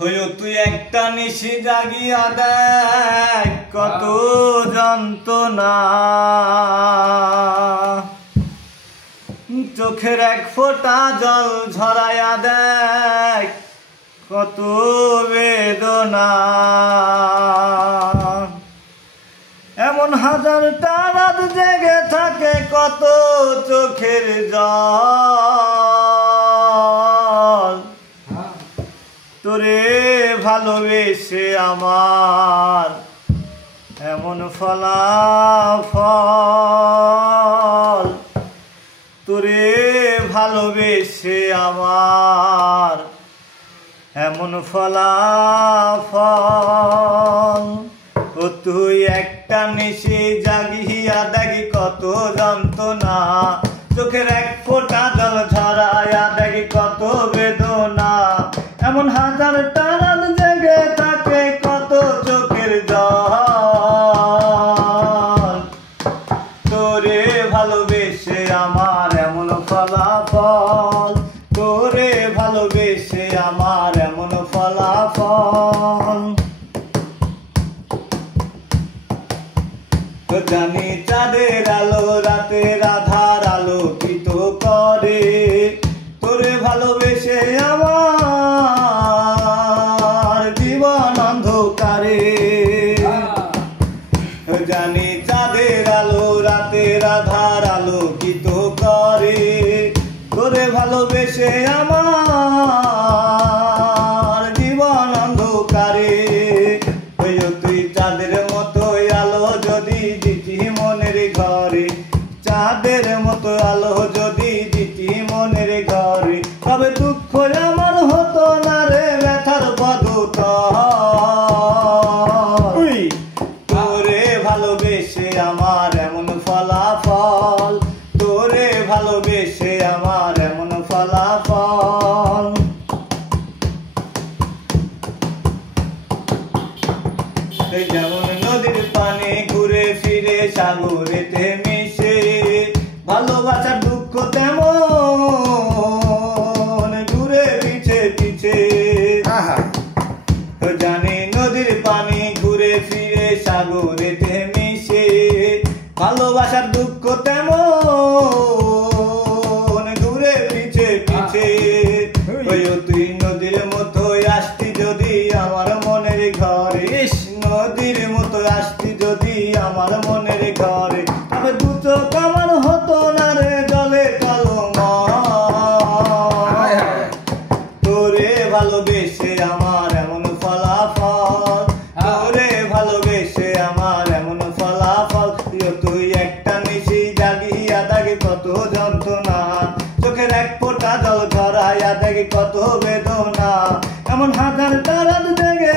হইও তুই একটা নিশি জাগিয়া দেখ কত যন্ত্রণা, চোখের এক ফোঁটা জল ঝরাইয়া দেখ কত বেদনা। এমন হাজারটা রাত জেগে থাকে কত চোখের জল, তোরে ভালোবেসে আমার এমন ফলাফল, তোরে ভালোবেসে আমার এমন ফলাফল। ও তুই একটা নিশি জাগিয়া দেখি কত যন্ত্রণা, চোখের এক ফোঁটা জল ঝরাইয়া দেখি কত বেদনা। এমন হাজারটা রাত জেগে থাকে কত চোখের জল, তোরে ভালোবেসে আমার এমন ফলাফল, তোরে ভালোবেসে আমার এমন ফলাফল। জানি চাঁদের আলো রাতের আধার আলোকিত করে, তোরে ভালোবেসে আমার জীবন অন্ধকারে। জানি চাঁদের আলো রাতের আধার আলোকিত করে, তোরে ভালোবেসে আমার জীবন অন্ধকারে। তুই চাঁদের মতো আলো যদি দিতি মনের ঘরে, চাঁদের মতো আলো যদি দিতি মনের ঘরে, তবে দুঃখ আমার হতো না রে ব্যথার পদতল। তোরে ভালোবেসে আমার এমন ফলাফল, তোরে ভালোবেসে আমার এমন ফলাফল। যেমন নদীর পানি ঘুরে ফিরে সাগরেতে মিশে, ভালোবাসার দুঃখ তেমন ঘুরে পিছে পিছে। জানি নদীর পানি ঘুরে ফিরে সাগরেতে মিশে, ভালোবাসার দুঃখ তেমন ঘুরে পিছে পিছে। তুই নদীর মতো আসতি যদি আমার মনের ঘরে, নদীর মতো আসতি যদি আমার মনের ঘরে, তবে দু চোখ আমার হতো না রে জলে টলমল। তোরে ভালোবেসে আমার এমন ফলাফল, তোরে ভালোবেসে আমার এমন ফলাফল। তুই একটা নিশি জাগিয়া দেখি কত যন্ত্রণা, চোখের এক ফোঁটা জল ঝরাইয়া দেখি কত বেদনা। এমন হাজারটা রাত জেগে